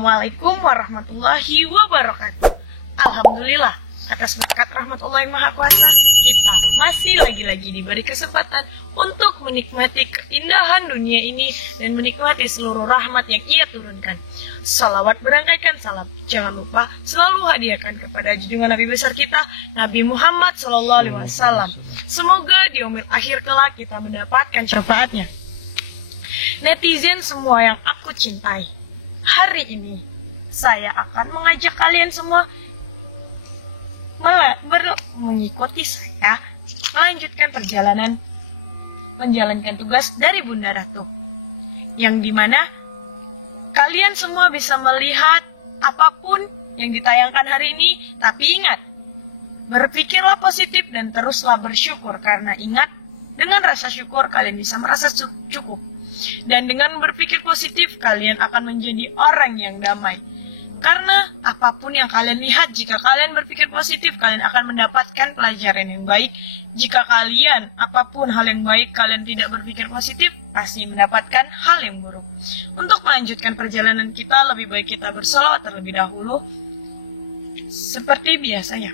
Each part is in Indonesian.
Assalamualaikum warahmatullahi wabarakatuh. Alhamdulillah, atas berkat rahmat Allah yang Maha Kuasa, kita masih lagi-lagi diberi kesempatan untuk menikmati keindahan dunia ini dan menikmati seluruh rahmat yang Ia turunkan. Salawat berangkaikan salam, jangan lupa selalu hadiahkan kepada junjungan Nabi besar kita, Nabi Muhammad SAW. Semoga di umur akhir kelak kita mendapatkan syafaatnya. Netizen semua yang aku cintai, hari ini saya akan mengajak kalian semua mengikuti saya melanjutkan perjalanan menjalankan tugas dari Bunda Ratu, yang dimana kalian semua bisa melihat apapun yang ditayangkan hari ini. Tapi ingat, berpikirlah positif dan teruslah bersyukur, karena ingat, dengan rasa syukur kalian bisa merasa cukup. Dan dengan berpikir positif, kalian akan menjadi orang yang damai. Karena apapun yang kalian lihat, jika kalian berpikir positif, kalian akan mendapatkan pelajaran yang baik. Jika kalian, apapun hal yang baik, kalian tidak berpikir positif, pasti mendapatkan hal yang buruk. Untuk melanjutkan perjalanan kita, lebih baik kita bersolawat terlebih dahulu. Seperti biasanya.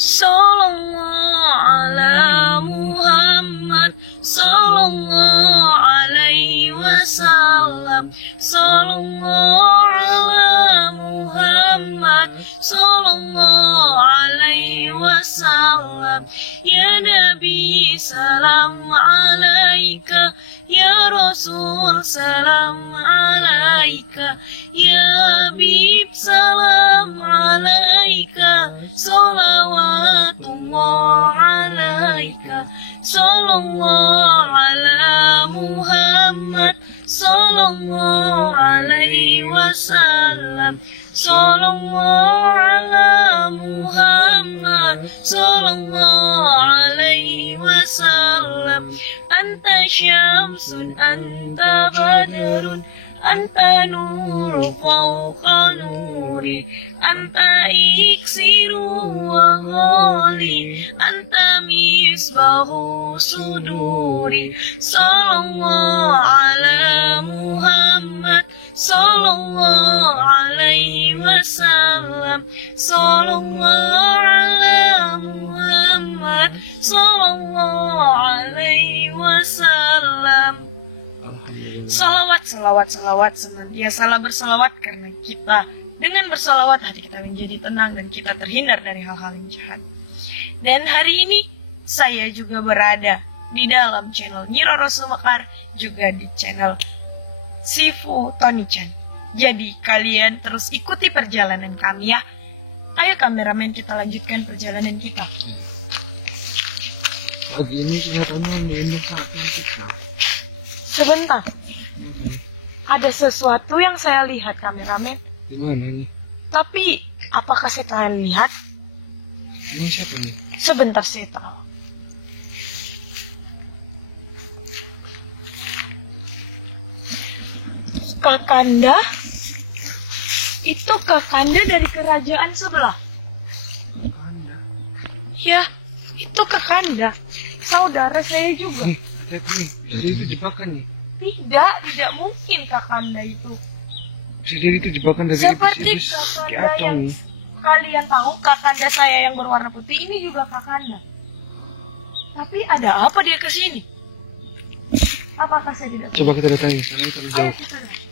Sallallahu ala Muhammad, sallallahu alaihi wasallam, sallallahu ala Muhammad, sallallahu alaihi wasallam. Ya Nabi, salam alaika, ya Rasul, salam alaika, ya Habib, salam alaika, salawatullah alaika, sallallahu ala Muhammad, sallallahu alaihi wasallam, sallallahu ala Muhammad, sallallahu alaihi wasallam. Anta syamsun, anta badrun, anta nuru fawqa nuri, anta iksiru wa ghali, anta misbahu suduri. Sallallahu ala Muhammad, sallallahu alaihi wasallam, sallallahu ala Muhammad, sallallahu alaihi wasallam. Salawat, salawat, salawat, senantiasalah bersalawat, karena kita dengan bersalawat hati kita menjadi tenang dan kita terhindar dari hal-hal yang jahat. Dan hari ini saya juga berada di dalam channel Nyi Roro Sumekar, juga di channel Sifu Tony-chan. Jadi kalian terus ikuti perjalanan kami ya. Ayo kameramen, kita lanjutkan perjalanan kita. Pagi ini kelihatannya minum sangat kita. Sebentar. Ada sesuatu yang saya lihat, kameramen. Di mana nih? Tapi apakah saya telah lihat? Ini siapa nih? Sebentar, saya tahu. Kakanda? Itu Kakanda dari kerajaan sebelah. Kakanda? Ya, itu Kakanda. Saudara saya juga. Hati-hati nih, jadi itu jebakan nih. Tidak mungkin Kakanda itu. Bisa jadi itu jebakan dari Seperti iblis di Kakanda Atong yang nih. kalian tahu, Kakanda saya yang berwarna putih ini juga Kakanda. Tapi ada apa dia kesini? Apakah saya tidak tahu? Coba kita datangi, karena itu terlalu Ayo jauh. kita lihat.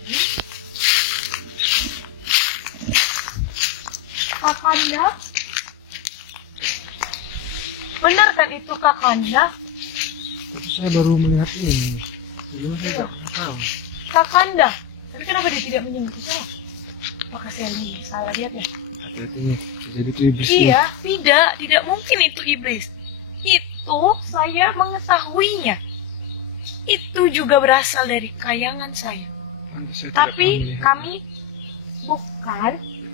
Kakanda? Benar kan itu Kakanda? Tapi saya baru melihat ini. Sebelumnya saya tidak pernah tahu. Kakanda? Tapi kenapa dia tidak menyentuh saya? Apakah saya salah lihat ya? Hati-hati nih, bisa jadi itu iblis nih. Iya, tidak mungkin itu iblis. Itu saya mengetahuinya. Itu juga berasal dari kayangan saya. Pantas saya tidak Tapi pernah melihat. kami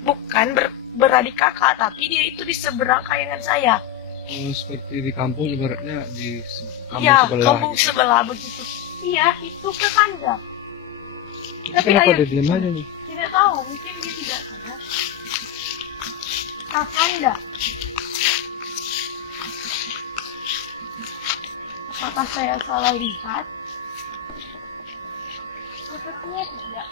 bukan beradik kakak, tapi dia itu di seberang kayangan saya. Oh, seperti di kampung ibaratnya di kampung Iya, sebelah. kampung gitu. sebelah begitu. Iya, itu Kakanda. Tapi kenapa ayo, dia diam aja nih? tidak tahu, mungkin dia tidak sadar. Kakanda. Apakah saya salah lihat? Sepertinya tidak.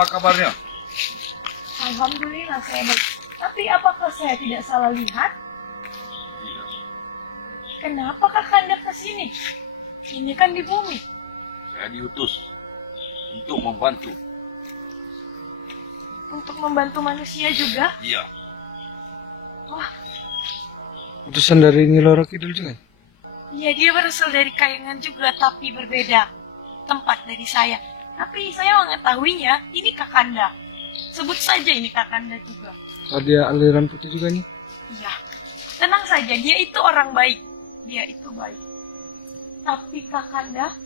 Apa kabarnya? Alhamdulillah saya baik. Tapi apakah saya tidak salah lihat? Tidak. Kenapa Kakanda ke sini? Ini kan di bumi. Saya diutus untuk membantu. Untuk membantu manusia juga? Iya. Wah, Utusan dari Niloro Kidul juga. iya dia berasal dari Kayangan juga, tapi berbeda tempat dari saya. Tapi saya mengetahuinya, ini Kakanda. Sebut saja ini Kakanda juga. Oh, dia aliran putih juga nih. Iya, tenang saja, dia itu orang baik. Dia itu baik. Tapi Kakanda,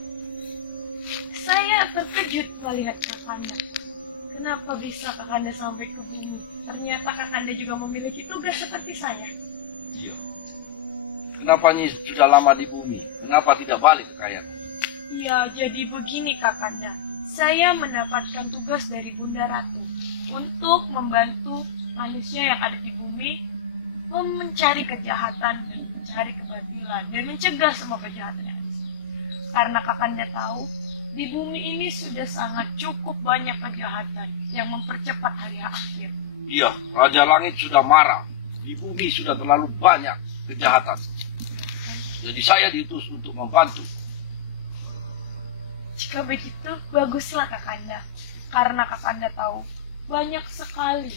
saya terkejut melihat Kakanda. Kenapa bisa Kakanda sampai ke bumi? Ternyata Kakanda juga memiliki tugas seperti saya. Iya. Kenapa Nyi sudah lama di bumi? Kenapa tidak balik ke Kayangan? Ya, jadi begini Kakanda. Saya mendapatkan tugas dari Bunda Ratu untuk membantu manusia yang ada di bumi mencari kejahatan dan mencari kebatilan dan mencegah semua kejahatan yang ada. Karena Kakanda tahu, di bumi ini sudah sangat cukup banyak kejahatan yang mempercepat hari akhir. Iya, Raja Langit sudah marah. Di bumi sudah terlalu banyak kejahatan. Jadi saya diutus untuk membantu. Jika begitu, baguslah Kakanda. Karena Kakanda tahu, banyak sekali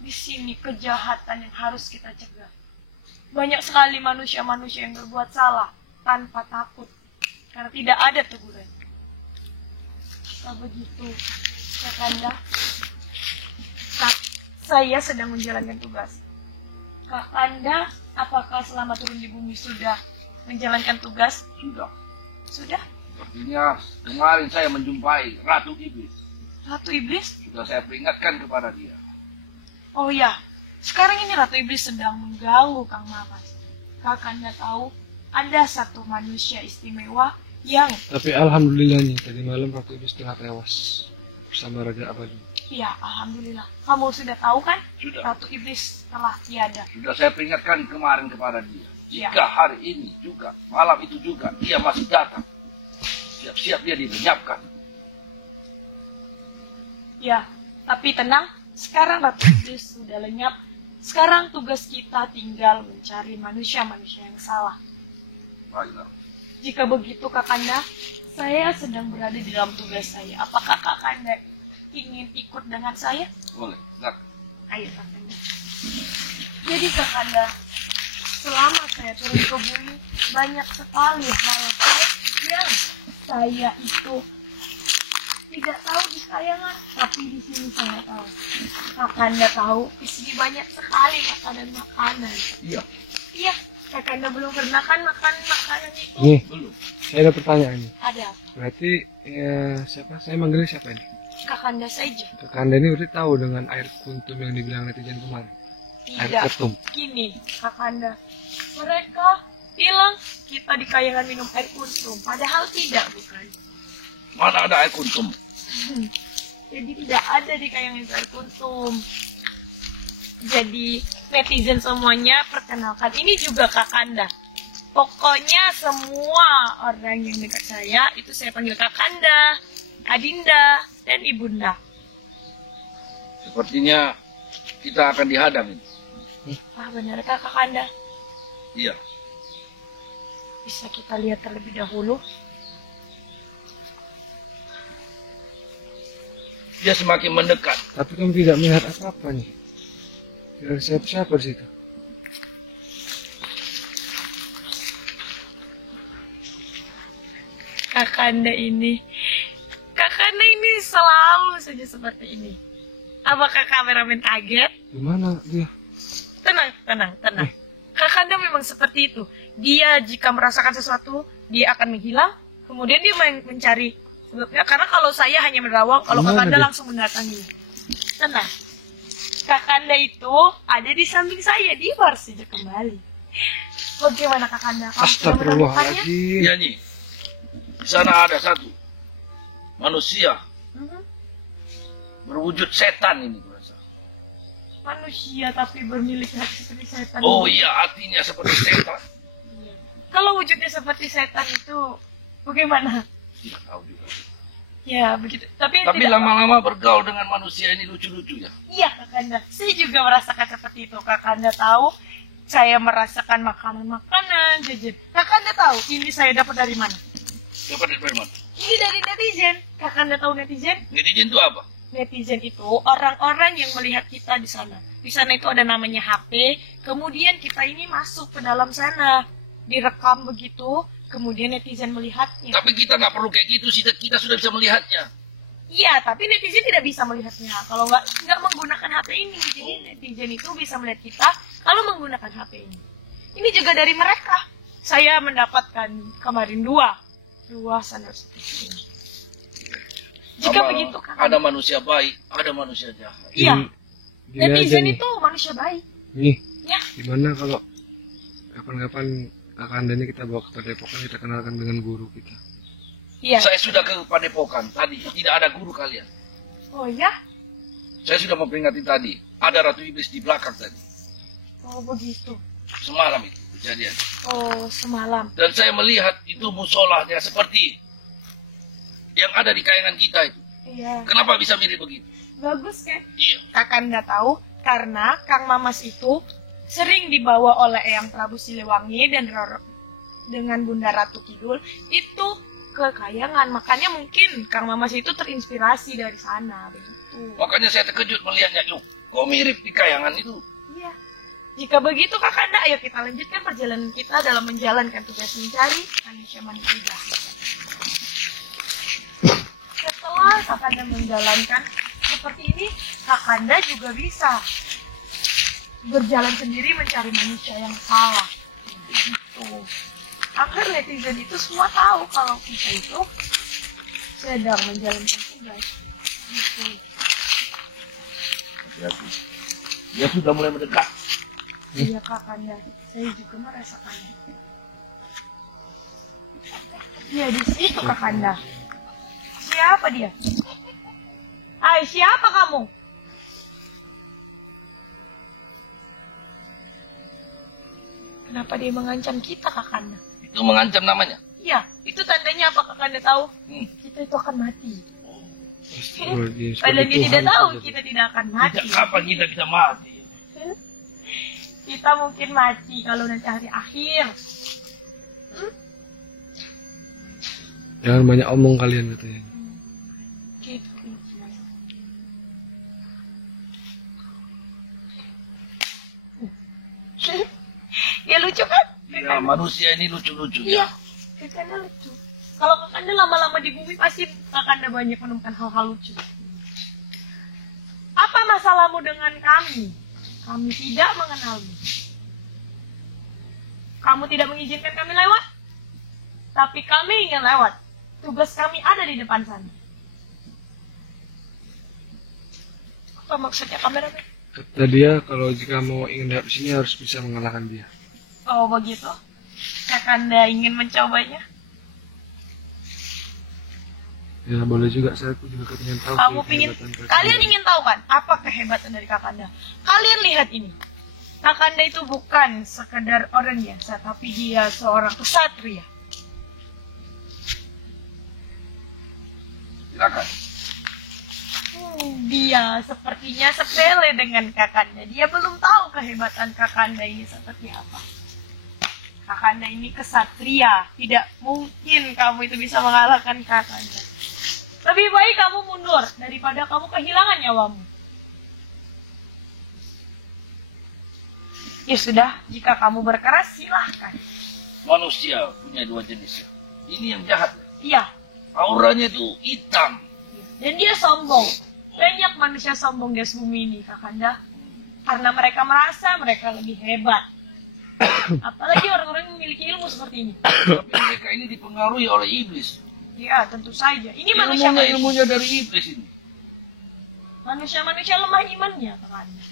di sini kejahatan yang harus kita cegah. Banyak sekali manusia-manusia yang berbuat salah tanpa takut. Karena tidak ada teguran. Jika begitu, Kakanda, saya sedang menjalankan tugas. Kakanda, apakah selama turun di bumi sudah menjalankan tugas? Sudah. Sudah? Sepertinya kemarin saya menjumpai Ratu Iblis. Ratu Iblis? Sudah saya peringatkan kepada dia. Oh ya, sekarang ini Ratu Iblis sedang mengganggu Kang Mamas. Kakanda tahu, ada satu manusia istimewa yang... Tapi alhamdulillah nih, tadi malam Ratu Iblis telah tewas bersama Raja Abadi. Ya, alhamdulillah. Kamu sudah tahu kan? Sudah. Ratu Iblis telah tiada. Sudah saya peringatkan kemarin kepada dia. Ya. Jika hari ini juga, malam itu juga, dia masih datang. Siap-siap dia dilenyapkan. Ya, tapi tenang. Sekarang Ratu Iblis sudah lenyap. Sekarang tugas kita tinggal mencari manusia-manusia yang salah. Baiklah. Jika begitu Kakanda, saya sedang berada di dalam tugas saya. Apakah Kakanda ingin ikut dengan saya? Boleh, silakan. Ayo Kakanda. Jadi Kakanda, selama saya turun ke bumi, banyak sekali hal-hal yang saya itu tidak tahu di Kayangan, tapi di sini saya tahu. Kakanda tahu, di sini banyak sekali makanan-makanan. Iya. Iya, Kakanda belum pernah kan makan makanan itu? Nih, Belum. saya ada pertanyaan nih. Ada. Berarti ya, siapa? Saya manggilnya siapa ini? Kakanda saja. Kakanda ini udah tahu dengan air kuntum yang dibilang netizen kemarin. Air Tidak. ketum. Gini, Kakanda. Mereka bilang kita di Kayangan minum air kuntum, padahal tidak, bukan? Mana ada air kuntum? Jadi tidak ada di Kayangan air kuntum. Jadi netizen semuanya perkenalkan. Ini juga Kakanda. Pokoknya semua orang yang dekat saya itu saya panggil Kakanda, Adinda, dan Ibunda. Sepertinya kita akan dihadang ini. Ah, benarkah Kakanda? Iya. Bisa kita lihat terlebih dahulu. Dia semakin mendekat. Tapi kamu tidak melihat apa-apa nih. Tidak ada siapa-siapa di situ. Kakanda ini selalu saja seperti ini. Apakah kameramen kaget? Gimana dia? Tenang. Kakanda memang seperti itu. Dia jika merasakan sesuatu, dia akan menghilang. Kemudian dia mencari sebabnya. Karena kalau saya hanya menerawang, kalau Gimana Kakanda dia? langsung mendatangi. Tenang. Kakanda itu ada di samping saya. Dia baru saja kembali. Bagaimana Kakanda? Kamu sudah menemukannya? Astagfirullahaladzim. Iya, Nyi. Di sana ada satu manusia Mhm. berwujud setan ini. kurasa. Manusia tapi bermilik hati seperti setan. Oh iya, hatinya seperti setan. Kalau wujudnya seperti setan itu bagaimana? Tidak tahu juga. Ya begitu. Tapi Tapi tidak lama-lama bergaul dengan manusia ini lucu-lucu ya. Iya Kakanda, saya juga merasakan seperti itu. Kakanda tahu, saya merasakan makanan-makanan, jajan. Kakanda tahu, ini saya dapat dari mana? Coba dari mana? Ini dari netizen. Kakanda tahu netizen? Netizen itu apa? Netizen itu orang-orang yang melihat kita di sana. Di sana itu ada namanya HP, kemudian kita ini masuk ke dalam sana, direkam begitu, kemudian netizen melihatnya. Tapi kita nggak perlu kayak gitu sih, kita sudah bisa melihatnya. Iya, tapi netizen tidak bisa melihatnya kalau nggak menggunakan HP ini. Jadi netizen itu bisa melihat kita kalau menggunakan HP ini. Ini juga dari mereka. Saya mendapatkan kemarin dua sandal seperti ini. Jika Sama, begitu kan? ada manusia baik, ada manusia jahat. Iya, Gini aja netizen nih. itu manusia baik. Nih, Ya, gimana kalau kapan-kapan Kakanda ini kita bawa ke Padepokan, kita kenalkan dengan guru kita. iya. Saya sudah ke Padepokan tadi, tidak ada guru kalian. Oh ya, Saya sudah memperingatin tadi, ada Ratu Iblis di belakang tadi. oh begitu. Semalam itu kejadian. Oh semalam. Dan saya melihat itu musolahnya seperti yang ada di kayangan kita itu. Iya, Kenapa bisa mirip begitu? bagus kan? Iya. Kakanda tahu karena Kang Mamas itu sering dibawa oleh Eyang Prabu Siliwangi dan dengan Bunda Ratu Kidul itu ke Kayangan. Makanya mungkin Kang Mamas itu terinspirasi dari sana begitu. Makanya saya terkejut melihatnya. Loh, kok mirip di kayangan itu? Iya. Jika begitu Kakanda, ayo kita lanjutkan perjalanan kita dalam menjalankan tugas mencari manusia-manusia jahat. Setelah Kakanda menjalankan seperti ini, Kakanda juga bisa berjalan sendiri mencari manusia yang salah. Gitu. Agar netizen itu semua tahu kalau kita itu sedang menjalankan tugas. Gitu. Hati-hati. Dia sudah mulai mendekat. Iya Kakanda, saya juga merasakannya. Iya di situ Kakanda. Siapa dia? Hai, siapa kamu? Kenapa dia mengancam kita Kakanda? Itu mengancam namanya. Iya, itu tandanya apa Kakanda tahu? Hmm. Kita itu akan mati. Oh, dia seperti Padahal dia tidak Tuhan tahu saja. kita tidak akan mati. Tidak, kapan kita bisa mati? Kita mungkin mati kalau nanti hari akhir. Jangan banyak omong kalian katanya. Gitu. Ya lucu kan? Ya, manusia ini lucu-lucu Iya, ya. Kakanda lucu. Kalau Kakanda lama-lama di bumi pasti Kakanda banyak menemukan hal-hal lucu. Apa masalahmu dengan kami? Kami tidak mengenalmu. Kamu tidak mengizinkan kami lewat? Tapi kami ingin lewat. Tugas kami ada di depan sana. Apa maksudnya kameramen? Kata dia kalau jika mau ingin lewat sini harus bisa mengalahkan dia. Oh begitu? Kakanda ingin mencobanya? Ya boleh juga, saya juga ingin tahu. Kamu sih pingin, kehebatan mereka. kalian ingin tahu kan apa kehebatan dari Kakanda? Kalian lihat ini. Kakanda itu bukan sekedar orang biasa, tapi dia seorang kesatria. Silakan. Dia sepertinya sepele dengan Kakanda. Dia belum tahu kehebatan Kakanda ini seperti apa. Kakanda ini kesatria. Tidak mungkin kamu itu bisa mengalahkan Kakanda. Lebih baik kamu mundur daripada kamu kehilangan nyawamu. Ya sudah, jika kamu berkeras silahkan. Manusia punya dua jenis. Ini yang jahat. Iya, Auranya itu hitam. dan dia sombong. Banyak manusia sombong di bumi ini, Kakanda. Karena mereka merasa mereka lebih hebat. Apalagi orang-orang yang memiliki ilmu seperti ini. Tapi mereka ini dipengaruhi oleh iblis. Ya, tentu saja. Ini manusia-manusia Ilmunya dari iblis ini. manusia lemah imannya, Kakanda.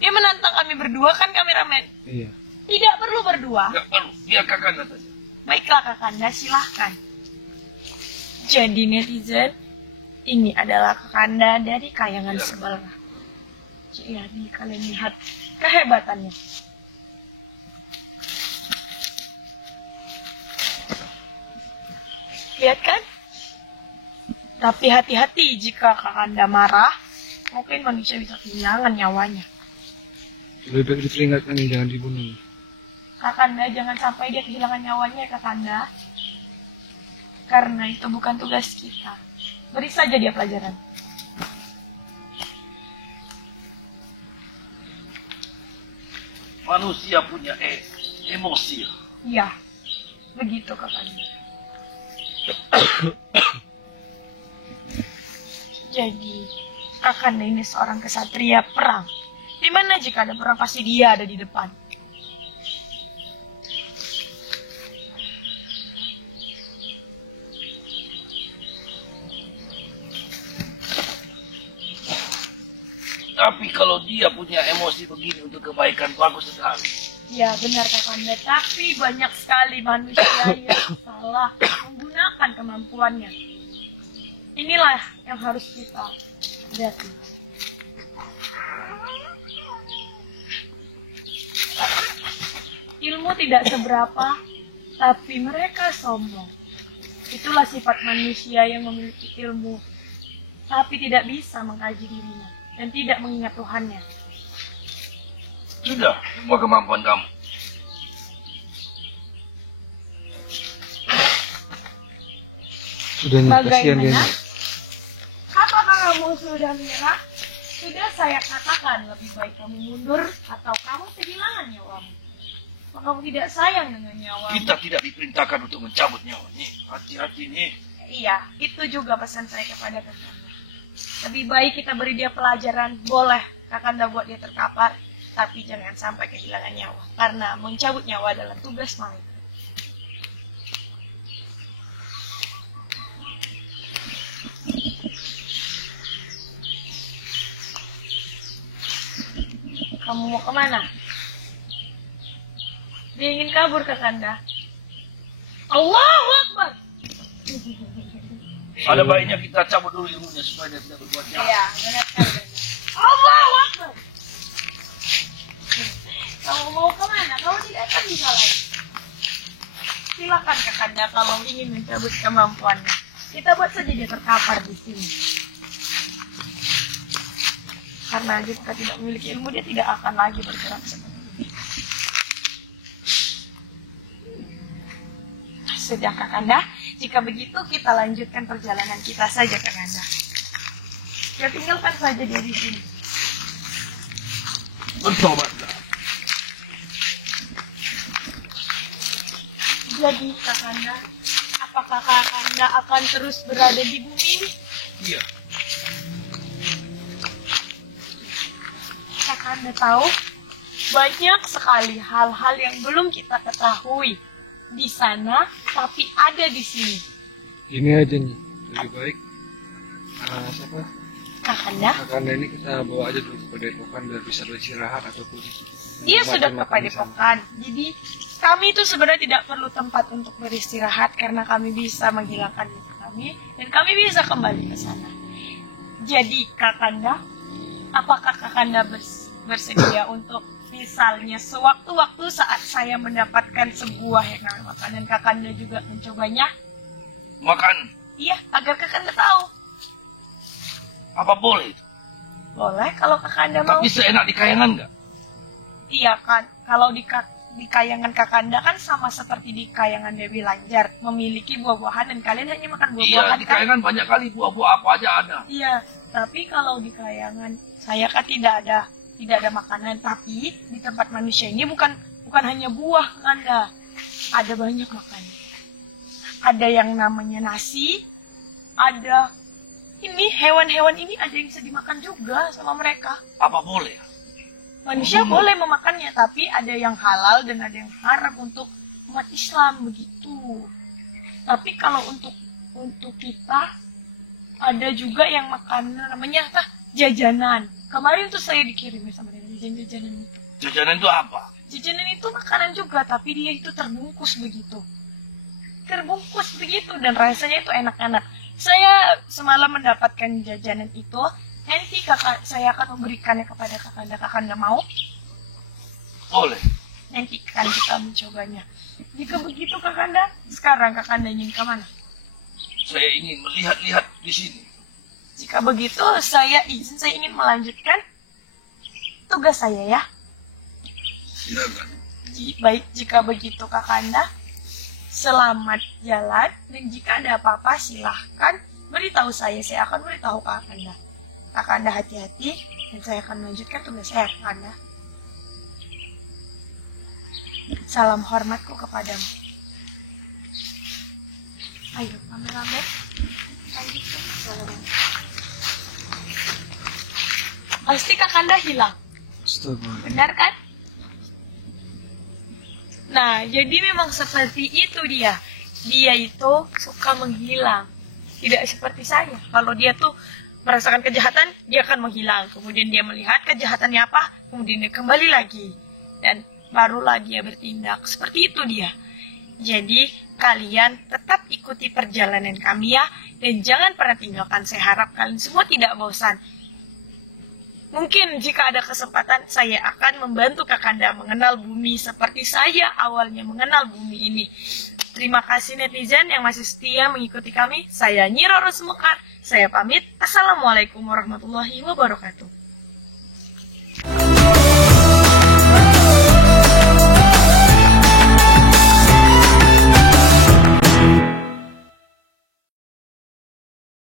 Dia menantang kami berdua kan, kameramen? Iya. Tidak perlu berdua. Enggak perlu, biar kakak saja. Baiklah Kakanda, silahkan. Jadi netizen, ini adalah Kakanda dari Kayangan Sebelah. Jadi kalian lihat kehebatannya. Lihat kan? Tapi hati-hati jika Kakanda marah, mungkin manusia bisa kehilangan nyawanya. Lebih baik diperingatkan nih, jangan dibunuh. Kakanda jangan sampai dia kehilangan nyawanya ya Kakanda. Karena itu bukan tugas kita. Beri saja dia pelajaran. Manusia punya emosi. Iya, begitu Kakanda. Jadi, Kakanda ini seorang kesatria perang. Di mana jika ada perang pasti dia ada di depan. Tapi kalau dia punya emosi begini untuk kebaikan, bagus sekali. Ya benar Kakanda, tapi banyak sekali manusia yang salah menggunakan kemampuannya. Inilah yang harus kita hadapi. Ilmu tidak seberapa, tapi mereka sombong. Itulah sifat manusia yang memiliki ilmu, tapi tidak bisa mengkaji dirinya dan tidak mengingat Tuhannya. Sudah, semua kemampuan kamu. Sudah nih, kasihan dia. Bagaimana? Apakah kamu sudah menyerah? Sudah saya katakan, lebih baik kamu mundur atau kamu kehilangan nyawamu. Apakah kamu tidak sayang dengan nyawamu? Kita tidak diperintahkan untuk mencabut nyawa. Nih, hati-hati nih. Iya, itu juga pesan saya kepada Kakanda. Lebih baik kita beri dia pelajaran. Boleh Kakanda buat dia terkapar, tapi jangan sampai kehilangan nyawa. Karena mencabut nyawa adalah tugas malaikat. Kamu mau kemana? Dia ingin kabur Kakanda. Allahu Akbar! Ada baiknya kita cabut dulu ilmunya supaya dia tidak berbuat jahat. Iya, benar sekali. Allahu Akbar! Kamu mau kemana? Kamu tidak akan bisa lagi. Silakan Kakanda kalau ingin mencabut kemampuannya. Kita buat saja dia terkapar di sini. Karena jika tidak memiliki ilmu, dia tidak akan lagi bergerak seperti ini. Sudah Kakanda, jika begitu kita lanjutkan perjalanan kita saja Kakanda. Ya tinggalkan saja dia di sini. Bertobatlah. Jadi Kakanda, apakah Kakanda akan terus berada di bumi ini? Iya. Kakanda tahu banyak sekali hal-hal yang belum kita ketahui di sana, tapi ada di sini. Ini aja nih, lebih baik Kakanda, ini kita bawa aja dulu ke padepokan biar bisa beristirahat ataupun dia sudah ke makan di sana. padepokan. Jadi kami itu sebenarnya tidak perlu tempat untuk beristirahat karena kami bisa menghilangkan luka kami dan kami bisa kembali ke sana. Jadi Kakanda, apakah Kakanda bersedia untuk misalnya sewaktu-waktu saat saya mendapatkan sebuah yang namanya makanan, Kakanda juga mencobanya? Makan. Iya, agar Kakanda tahu. Apa boleh itu? Boleh kalau Kakanda mau. Tapi seenak di kayangan nggak? Iya kan, kalau di kayangan Kakanda kan sama seperti di kayangan Dewi Lanjar, memiliki buah-buahan dan kalian hanya makan Iya, buah-buahan di kan? kayangan banyak kali buah-buah apa aja ada. Iya, tapi kalau di kayangan saya kan tidak ada makanan, tapi di tempat manusia ini bukan hanya buah Kakanda, ada banyak makanan. Ada yang namanya nasi, ada ini hewan-hewan ini ada yang bisa dimakan juga sama mereka. Apa boleh? Manusia boleh memakannya, tapi ada yang halal dan ada yang haram untuk umat Islam begitu. Tapi kalau untuk kita ada juga yang makanan namanya apa? Jajanan. Kemarin tuh saya dikirim sama dia jajanan itu. Jajanan itu apa? Jajanan itu makanan juga, tapi dia itu terbungkus begitu. Terbungkus begitu dan rasanya itu enak-enak. Saya semalam mendapatkan jajanan itu. Nanti saya akan memberikannya kepada Kakanda. Kakanda mau? Boleh. Nanti kan kita mencobanya. Jika begitu Kakanda, sekarang Kakanda ingin kemana? Saya ingin melihat-lihat di sini. Jika begitu, saya ingin melanjutkan tugas saya ya. Silakan. Baik, jika begitu Kakanda, selamat jalan, dan jika ada apa-apa silahkan beritahu saya akan beritahu Kakanda. Kakanda hati-hati, dan saya akan melanjutkan tugas saya Kakanda. Salam hormatku kepadamu. Ayo, kameramen, lanjutkan. Pasti Kakanda hilang, Astaga. benar kan? Nah, jadi memang seperti itu dia. Dia itu suka menghilang. Tidak seperti saya. Kalau dia tuh merasakan kejahatan, dia akan menghilang. Kemudian dia melihat kejahatannya apa, kemudian dia kembali lagi. Dan barulah dia bertindak. Seperti itu dia. Jadi, kalian tetap ikuti perjalanan kami ya. Dan jangan pernah tinggalkan. Saya harap kalian semua tidak bosan. Mungkin jika ada kesempatan, saya akan membantu Kakanda mengenal bumi seperti saya awalnya mengenal bumi ini. Terima kasih netizen yang masih setia mengikuti kami. Saya Nyi Roro Semekar. Saya pamit. Assalamualaikum warahmatullahi wabarakatuh.